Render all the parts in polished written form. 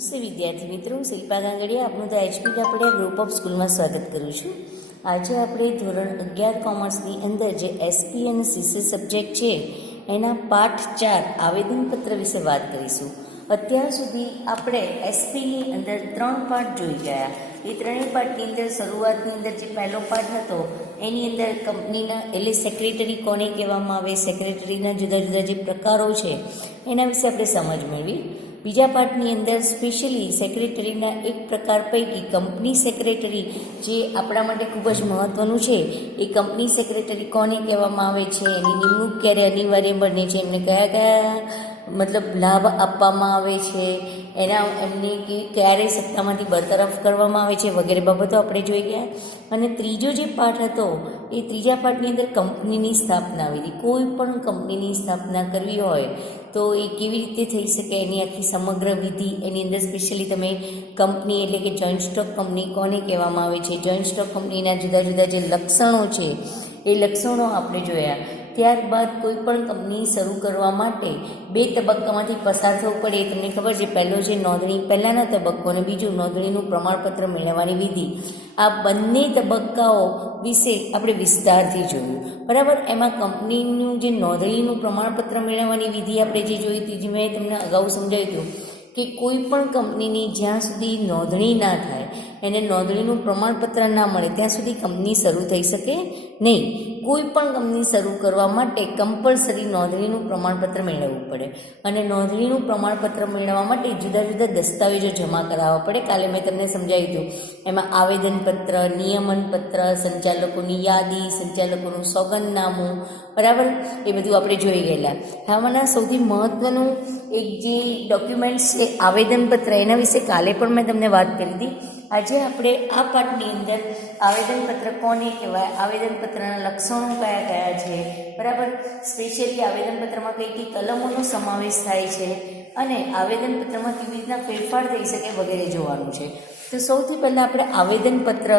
નમસ્તે વિદ્યાર્થી મિત્રો, શિલ્પા ગાંગડિયા આપણું તો એચપી કાપડિયા ગ્રુપ ઓફ સ્કૂલમાં સ્વાગત કરું છું. આજે આપણે ધોરણ 11 કોમર્સની અંદર જે એસપી અને સીસી સબ્જેક્ટ છે એના પાઠ 4 આવેદનપત્ર વિશે વાત કરીશું. અત્યાર સુધી આપણે એસપીની અંદર 3 પાઠ જોઈ ગયા. એ ત્રણેય પાઠની અંદર શરૂઆતની અંદર જે પહેલો પાઠ હતો એની અંદર કંપનીના એટલે સેક્રેટરી કોને કહેવામાં આવે, સેક્રેટરીના જુદા જુદા જે પ્રકારો છે એના વિશે આપણે સમજ મેળવી. બીજા પાઠની અંદર સ્પેશિયલી સેક્રેટરીના એક પ્રકાર પૈકી કંપની સેક્રેટરી જે આપણા માટે ખૂબ જ મહત્ત્વનું છે, એ કંપની સેક્રેટરી કોને કહેવામાં આવે છે, એની નિમણૂક ક્યારે અનિવાર્ય બને છે, એમને કયા કયા મતલબ લાભ આપવામાં આવે છે, એમને ક્યારે સત્તામાંથી બરતરફ કરવામાં આવે છે વગેરે બાબતો આપણે જોઈ ગયા. અને ત્રીજો જે પાઠ હતો એ ત્રીજા પાઠની અંદર કંપનીની સ્થાપના આવી હતી. કોઈ પણ કંપનીની સ્થાપના કરવી હોય તો એ કેવી રીતે થઈ શકે એની આખી સમગ્ર વિધિ, એની અંદર સ્પેશિયલી તમે કંપની એટલે કે જોઈન્ટ સ્ટોક કંપની કોને કહેવામાં આવે છે, જોઈન્ટ સ્ટોક કંપનીના જુદા જુદા જે લક્ષણો છે એ લક્ષણો આપણે જોયા. ત્યારબાદ કોઈ પણ કંપની શરૂ કરવા માટે 2 તબક્કામાંથી પસાર થવું પડે એ તમને ખબર છે. પહેલો છે નોંધણી પહેલાંનો તબક્કો અને બીજું નોંધણીનું પ્રમાણપત્ર મેળવવાની વિધિ. આ બંને તબક્કાઓ વિશે આપણે વિસ્તારથી જોયું, બરાબર. એમાં કંપનીનું જે નોંધણીનું પ્રમાણપત્ર મેળવવાની વિધિ આપણે જે જોઈ હતી, જે મેં તમને અગાઉ સમજાવ્યું હતું કે કોઈ પણ કંપનીની જ્યાં સુધી નોંધણી ના થાય, એને નોંધણીનું પ્રમાણપત્ર ના મળે ત્યાં સુધી કંપની શરૂ થઈ શકે નહીં. કોઈ પણ કંપની શરૂ કરવા માટે કમ્પલસરી નોંધણીનું પ્રમાણપત્ર મેળવવું પડે અને નોંધણીનું પ્રમાણપત્ર મેળવવા માટે જુદા જુદા દસ્તાવેજો જમા કરાવવા પડે. કાલે મેં તમને સમજાવ્યું હતું. એમાં આવેદનપત્ર, નિયમનપત્ર, સંચાલકોની યાદી, સંચાલકોનું સોગંદનામું, બરાબર, એ બધું આપણે જોઈ ગયેલા. આમાંના સૌથી મહત્ત્વનું એક જે ડોક્યુમેન્ટ્સ છે આવેદનપત્ર, એના વિશે કાલે પણ મેં તમને વાત કરી હતી. આજે આપણે આ પાઠની અંદર આવેદનપત્ર કોને કહેવાય, આવેદનપત્રના લક્ષણો કયા કયા છે, બરાબર, સ્પેશિયલી આવેદનપત્રમાં કઈ કઈ કલમોનો સમાવેશ થાય છે અને આવેદનપત્રમાં કેવી રીતના ફેરફાર થઈ શકે વગેરે જોવાનું છે. તો સૌથી પહેલાં આપણે આવેદનપત્ર,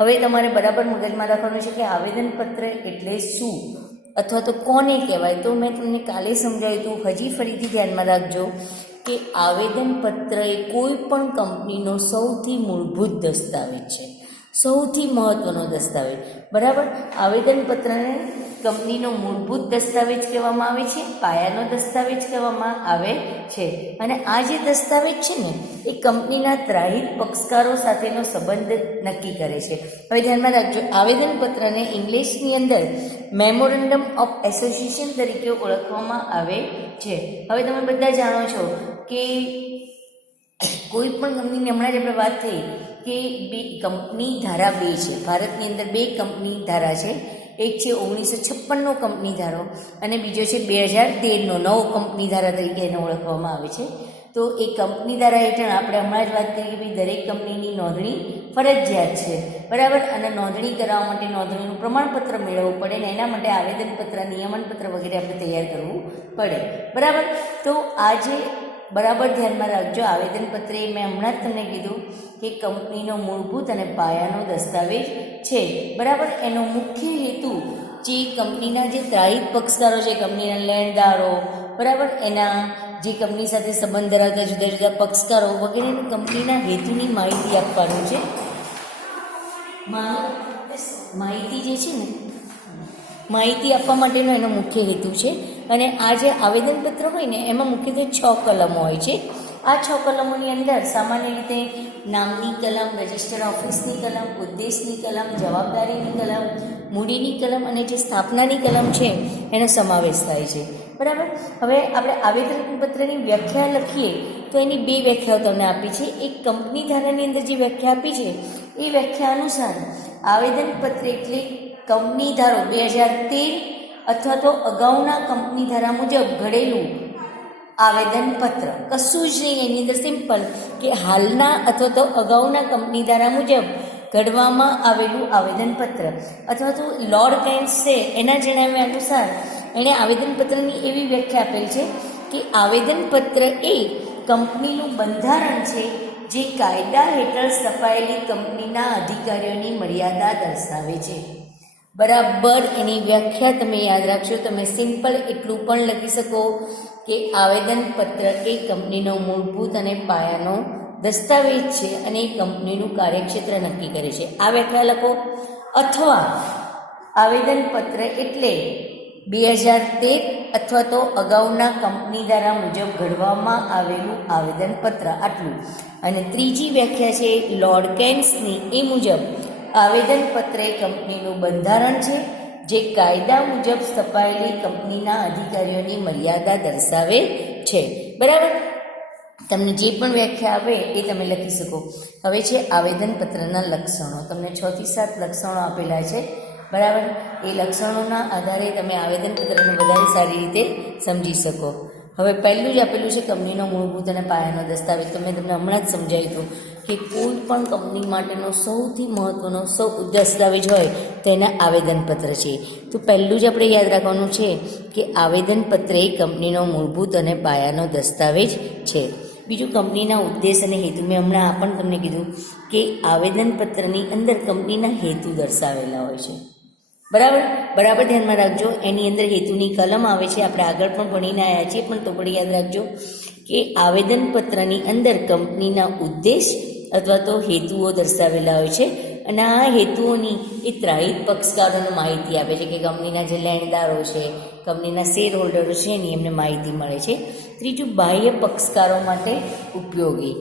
હવે તમારે બરાબર મગજમાં રાખવાનું છે કે આવેદનપત્ર એટલે શું અથવા તો કોને કહેવાય. તો મેં તમને કાલે સમજાવ્યું હતું, હજી ફરીથી ધ્યાનમાં રાખજો કે આવેદનપત્ર એ કોઈ પણ કંપનીનો સૌથી મૂળભૂત દસ્તાવેજ છે, સૌથી મહત્ત્વનો દસ્તાવેજ, બરાબર. આવેદનપત્રને કંપનીનો મૂળભૂત દસ્તાવેજ કહેવામાં આવે છે, પાયાનો દસ્તાવેજ કહેવામાં આવે છે. અને આ જે દસ્તાવેજ છે ને એ કંપનીના ત્રાહિત પક્ષકારો સાથેનો સંબંધ નક્કી કરે છે. હવે ધ્યાનમાં રાખજો, આવેદનપત્રને ઇંગ્લિશની અંદર મેમોરેન્ડમ ઓફ એસોસિએશન તરીકે ઓળખવામાં આવે છે. હવે તમે બધા જાણો છો કે કોઈ પણ કંપનીની હમણાં જ આપણે વાત થઈ કે કંપની ધારા 2 છે. ભારતની અંદર 2 કંપની ધારા છે. એક છે 1956નો કંપની ધારો અને બીજો છે 2013નો નવો કંપની ધારા તરીકે એને ઓળખવામાં આવે છે. તો એ કંપની ધારા હેઠળ આપણે હમણાં જ વાત કરી કે ભાઈ દરેક કંપનીની નોંધણી ફરજિયાત છે, બરાબર. અને નોંધણી કરાવવા માટે નોંધણીનું પ્રમાણપત્ર મેળવવું પડે ને એના માટે આવેદનપત્ર, નિયમનપત્ર વગેરે આપણે તૈયાર કરવું પડે, બરાબર. તો આજે બરાબર ધ્યાનમાં રાખજો, આવેદનપત્ર એ મેં હમણાં જ તમને કીધું કે કંપનીનો મૂળભૂત અને પાયાનો દસ્તાવેજ છે, બરાબર. એનો મુખ્ય હેતુ જે કંપનીના જે ત્રાહિત પક્ષકારો છે, કંપનીના લેણદારો, બરાબર, એના જે કંપની સાથે સંબંધ ધરાવતા જુદા જુદા પક્ષકારો વગેરે કંપનીના હેતુની માહિતી આપવાનું છે. માહિતી જે છે ને, માહિતી આપવા માટેનો એનો મુખ્ય હેતુ છે. અને આ જે આવેદનપત્ર હોય ને એમાં મુખ્યત્વે 6 કલમો હોય છે. આ 6 કલમોની અંદર સામાન્ય રીતે નામની કલમ, રજિસ્ટર ઓફિસની કલમ, ઉદ્દેશની કલમ, જવાબદારીની કલમ, મૂડીની કલમ અને જે સ્થાપનાની કલમ છે એનો સમાવેશ થાય છે, બરાબર. હવે આપણે આવેદનપત્રની વ્યાખ્યા લખીએ તો એની 2 વ્યાખ્યાઓ તમને આપી છે. એક કંપની ધારાની અંદર જે વ્યાખ્યા આપી છે એ વ્યાખ્યા અનુસાર આવેદનપત્ર એટલે કંપની ધારો 2013 અથવા તો અગાઉના કંપની ધારા મુજબ ઘડેલું આવેદનપત્ર, કશું જ નહીં. એની અંદર સિમ્પલ કે હાલના અથવા તો અગાઉના કંપની ધારા મુજબ ઘડવામાં આવેલું આવેદનપત્ર. અથવા તો લોર્ડ કેન્સ છે એના જણાવ્યા અનુસાર એણે આવેદનપત્રની એવી વ્યાખ્યા આપેલ છે કે આવેદનપત્ર એ કંપનીનું બંધારણ છે જે કાયદા હેઠળ સ્થપાયેલી કંપનીના અધિકારીઓની મર્યાદા દર્શાવે છે, બરાબર. એની વ્યાખ્યા તમે યાદ રાખશો. તમે સિમ્પલ એટલું પણ લખી શકો કે આવેદનપત્ર એ કંપનીનો મૂળભૂત અને પાયાનો દસ્તાવેજ છે અને એ કંપનીનું કાર્યક્ષેત્ર નક્કી કરે છે. આ વ્યાખ્યા લખો. અથવા આવેદનપત્ર એટલે 2013 અથવા તો અગાઉના કંપની ધારા મુજબ ઘડવામાં આવેલું આવેદનપત્ર. આટલું. અને ત્રીજી વ્યાખ્યા છે લોર્ડ કેન્સની, એ મુજબ આવેદનપત્ર એ કંપનીનું બંધારણ છે જે કાયદા મુજબ સ્થપાયેલી કંપનીના અધિકારીઓની મર્યાદા દર્શાવે છે. બરાબર, તમને જે પણ વ્યાખ્યા આવે એ તમે લખી શકો. હવે છે આવેદનપત્રના લક્ષણો. તમને 6 થી 7 લક્ષણો આપેલા છે. બરાબર, એ લક્ષણોના આધારે તમે આવેદનપત્રને વધારે સારી રીતે સમજી શકો. હવે પહેલું જ આપેલું છે કંપનીનો મૂળભૂત અને પાયાનો દસ્તાવેજ. તો મેં તમને હમણાં જ સમજાવ્યું હતું કે કોઈ પણ કંપની માટેનો સૌથી મહત્ત્વનો દસ્તાવેજ હોય તો એના આવેદનપત્ર છે. તો પહેલું જ આપણે યાદ રાખવાનું છે કે આવેદનપત્ર એ કંપનીનો મૂળભૂત અને પાયાનો દસ્તાવેજ છે. બીજું, કંપનીના ઉદ્દેશ અને હેતુ. મેં હમણાં આ પણ તમને કીધું કે આવેદનપત્રની અંદર કંપનીના હેતુ દર્શાવેલા હોય છે. બરાબર ધ્યાનમાં રાખજો. એની અંદર હેતુની કલમ આવે છે. આપણે આગળ પણ ભણીને આવ્યા છીએ, પણ તો પણ યાદ રાખજો કે આવેદનપત્રની અંદર કંપનીના ઉદ્દેશ અથવા તો હેતુઓ દર્શાવેલા હોય છે. અને આ હેતુઓની એ ત્રાહિત પક્ષકારોને માહિતી આપે છે કે કંપનીના જે લેણદારો છે, કંપનીના શેર હોલ્ડરો છે એની એમને માહિતી મળે છે. ત્રીજું, બાહ્ય પક્ષકારો માટે ઉપયોગી.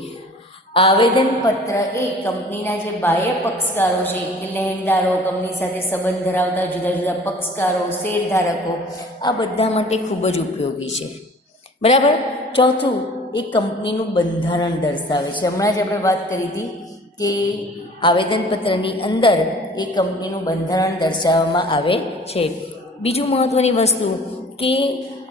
આવેદનપત્ર એ કંપનીના જે બાહ્ય પક્ષકારો છે કે લેણદારો, કંપની સાથે સંબંધ ધરાવતા જુદા જુદા પક્ષકારો, શેરધારકો, આ બધા માટે ખૂબ જ ઉપયોગી છે. બરાબર. ચોથું, એ કંપનીનું બંધારણ દર્શાવે છે. હમણાં જ આપણે વાત કરી હતી કે આવેદનપત્રની અંદર એ કંપનીનું બંધારણ દર્શાવવામાં આવે છે. બીજું મહત્ત્વની વસ્તુ કે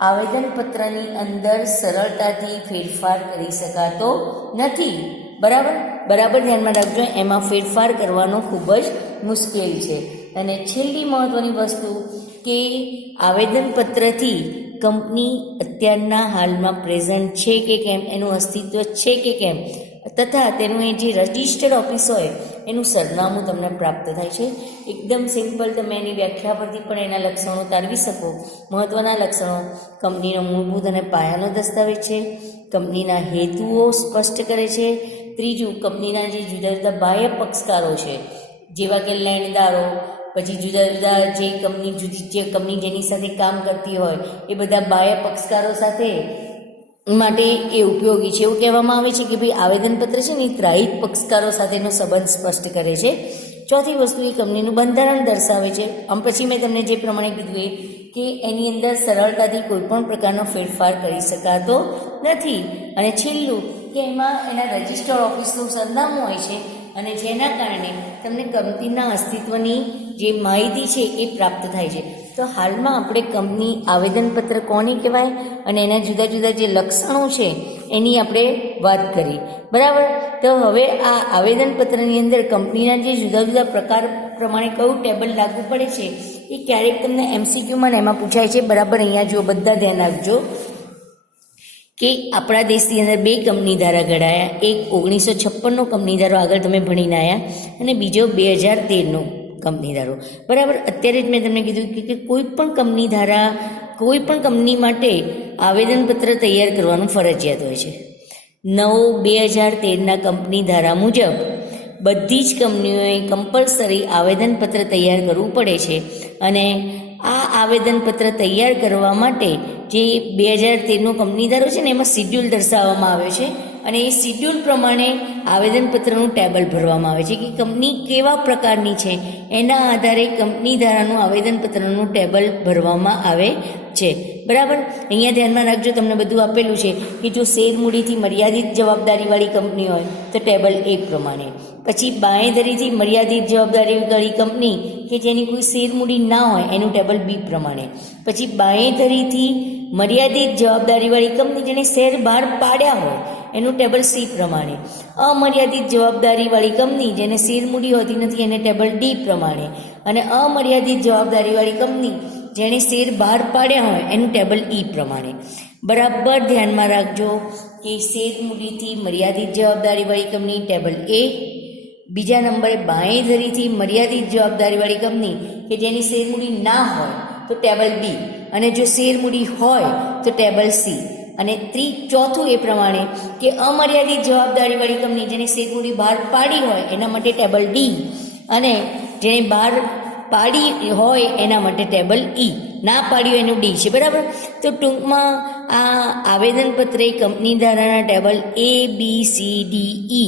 આવેદનપત્રની અંદર સરળતાથી ફેરફાર કરી શકાતો નથી. બરાબર ધ્યાનમાં રાખજો, એમાં ફેરફાર કરવાનો ખૂબ જ મુશ્કેલ છે. અને છેલ્લી મહત્ત્વની વસ્તુ કે આવેદનપત્રથી કંપની અત્યારના હાલમાં પ્રેઝન્ટ છે કે કેમ, એનું અસ્તિત્વ છે કે કેમ, તથા તેનું એ જે રજિસ્ટર્ડ ઓફિસ હોય એનું સરનામું તમને પ્રાપ્ત થાય છે. એકદમ સિમ્પલ, તમે એની વ્યાખ્યા પરથી પણ એના લક્ષણો તારવી શકો. મહત્ત્વના લક્ષણો: કંપનીનો મૂળભૂત અને પાયાનો દસ્તાવેજ છે, કંપનીના હેતુઓ સ્પષ્ટ કરે છે. ત્રીજું, કંપનીના જે જુદા જુદા બાહ્ય પક્ષકારો છે જેવા કે લેણદારો, પછી જુદા જુદા જે કંપની જેની સાથે કામ કરતી હોય એ બધા બાહ્ય પક્ષકારો સાથે માટે એ ઉપયોગી છે. એવું કહેવામાં આવે છે કે ભાઈ આવેદનપત્ર છે ને એ ત્રાહિત પક્ષકારો સાથેનો સંબંધ સ્પષ્ટ કરે છે. ચોથી વસ્તુ, એ કંપનીનું બંધારણ દર્શાવે છે. આમ પછી મેં તમને જે પ્રમાણે કીધું એ કે એની અંદર સરળતાથી કોઈ પણ પ્રકારનો ફેરફાર કરી શકાતો નથી. અને છેલ્લું કે એમાં એના રજિસ્ટર્ડ ઓફિસનું સરનામું હોય છે અને જેના કારણે તમને કંપનીના અસ્તિત્વની જે માહિતી છે એ પ્રાપ્ત થાય છે. તો હાલમાં આપણે કંપની આવેદનપત્ર કોને કહેવાય અને એના જુદા જુદા જે લક્ષણો છે એની આપણે વાત કરી. બરાબર. તો હવે આ આવેદનપત્રની અંદર કંપનીના જે જુદા જુદા પ્રકાર પ્રમાણે કયું ટેબલ લાગુ પડે છે એ ક્યારેક તમને MCQમાં એમાં પૂછાય છે. બરાબર, અહીંયા જો બધા ધ્યાન રાખજો કે આપણા દેશની અંદર 2 કંપની ધારા ઘડાયા. એક 1956નો કંપની ધારો આગળ તમે ભણીને આવ્યા અને બીજો 2013નો કંપની ધારો. બરાબર. અત્યારે જ મેં તમને કીધું કે કોઈ પણ કંપની ધારા, કોઈ પણ કંપની માટે આવેદનપત્ર તૈયાર કરવાનું ફરજિયાત હોય છે. 9/2013ના કંપની ધારા મુજબ બધી જ કંપનીઓએ કમ્પલસરી આવેદનપત્ર તૈયાર કરવું પડે છે. અને આ આવેદનપત્ર તૈયાર કરવા માટે જે 2013નો કંપની ધારો છે ને એમાં શિડ્યુલ દર્શાવવામાં આવ્યો છે અને એ શિડ્યુલ પ્રમાણે આવેદનપત્રનું ટેબલ ભરવામાં આવે છે કે કંપની કેવા પ્રકારની છે એના આધારે કંપની ધારાનું આવેદનપત્રનું ટેબલ ભરવામાં આવે છે. બરાબર. અહીંયા ધ્યાનમાં રાખજો, તમને બધું આપેલું છે કે જો શેર મૂડીથી મર્યાદિત જવાબદારીવાળી કંપની હોય તો ટેબલ એ પ્રમાણે. પછી બાંહેધરીથી મર્યાદિત જવાબદારીવાળી કંપની કે જેની કોઈ શેર મૂડી ના હોય એનું ટેબલ બી પ્રમાણે. પછી બાંહેધરીથી મર્યાદિત જવાબદારીવાળી કંપની જેને શેર બહાર પાડ્યા હોય એનું ટેબલ સી પ્રમાણે. અમર્યાદિત જવાબદારીવાળી કંપની જેને શેર મૂડી હોતી નથી એને ટેબલ ડી પ્રમાણે. અને અમર્યાદિત જવાબદારીવાળી કંપની જેણે શેર બહાર પાડ્યા હોય એનું ટેબલ ઈ પ્રમાણે. બરાબર ધ્યાનમાં રાખજો કે શેર મૂડીથી મર્યાદિત જવાબદારીવાળી કંપની ટેબલ એ, બીજા નંબરે બાંહેધરીથી મર્યાદિત જવાબદારીવાળી કંપની કે જેની શેર મૂડી ના હોય તો ટેબલ બી, અને જો શેર મૂડી હોય તો ટેબલ સી. અને ચોથું એ પ્રમાણે કે અમર્યાદિત જવાબદારીવાળી કંપની જેને શેરમૂડી બહાર પાડી હોય એના માટે ટેબલ ડી, અને જેને બહાર પાડી હોય એના માટે ટેબલ ઈ, ના પાડી હોય એનું ડી છે, બરાબર. તો ટૂંકમાં આ આવેદનપત્ર એ કંપની ધારાના table A B C D E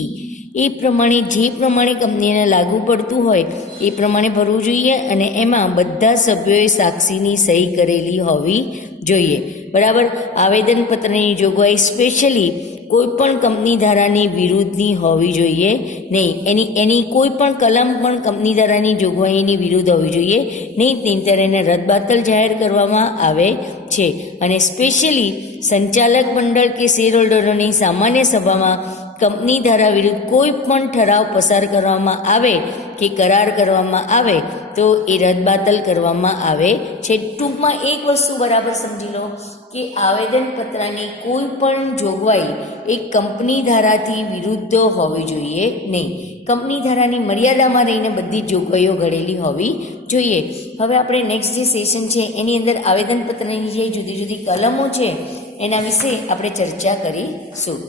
એ પ્રમાણે જે પ્રમાણે કંપનીને લાગુ પડતું હોય એ પ્રમાણે ભરવું જોઈએ, અને એમાં બધા સભ્યોએ સાક્ષીની સહી કરેલી હોવી જોઈએ, બરાબર. આવેદનપત્રની જોગવાઈ સ્પેશિયલી કોઈ પણ કંપની ધારાની વિરુદ્ધની હોવી જોઈએ નહીં. એની કોઈ પણ કલમ પણ કંપની ધારાની જોગવાઈની વિરુદ્ધ હોવી જોઈએ નહીં, નહીંતર એને રદબાતલ જાહેર કરવામાં આવે છે. અને સ્પેશિયલી સંચાલક મંડળ કે શેર હોલ્ડરોની સામાન્ય સભામાં કંપની ધારા વિરુદ્ધ કોઈ પણ ઠરાવ પસાર કરવામાં આવે કે કરાર કરવામાં આવે તો એ રદબાતલ કરવામાં આવે છે. ટૂંકમાં એક વસ્તુ બરાબર સમજી લો કે આવેદનપત્રની કોઈ પણ જોગવાઈ એ કંપની ધારાથી વિરુદ્ધ હોવી જોઈએ નહીં. કંપની ધારાની મર્યાદામાં રહીને બધી જ જોગવાઈઓ ઘડેલી હોવી જોઈએ. હવે આપણે નેક્સ્ટ જે સેશન છે એની અંદર આવેદનપત્રની જે જુદી જુદી કલમો છે એના વિશે આપણે ચર્ચા કરીશું.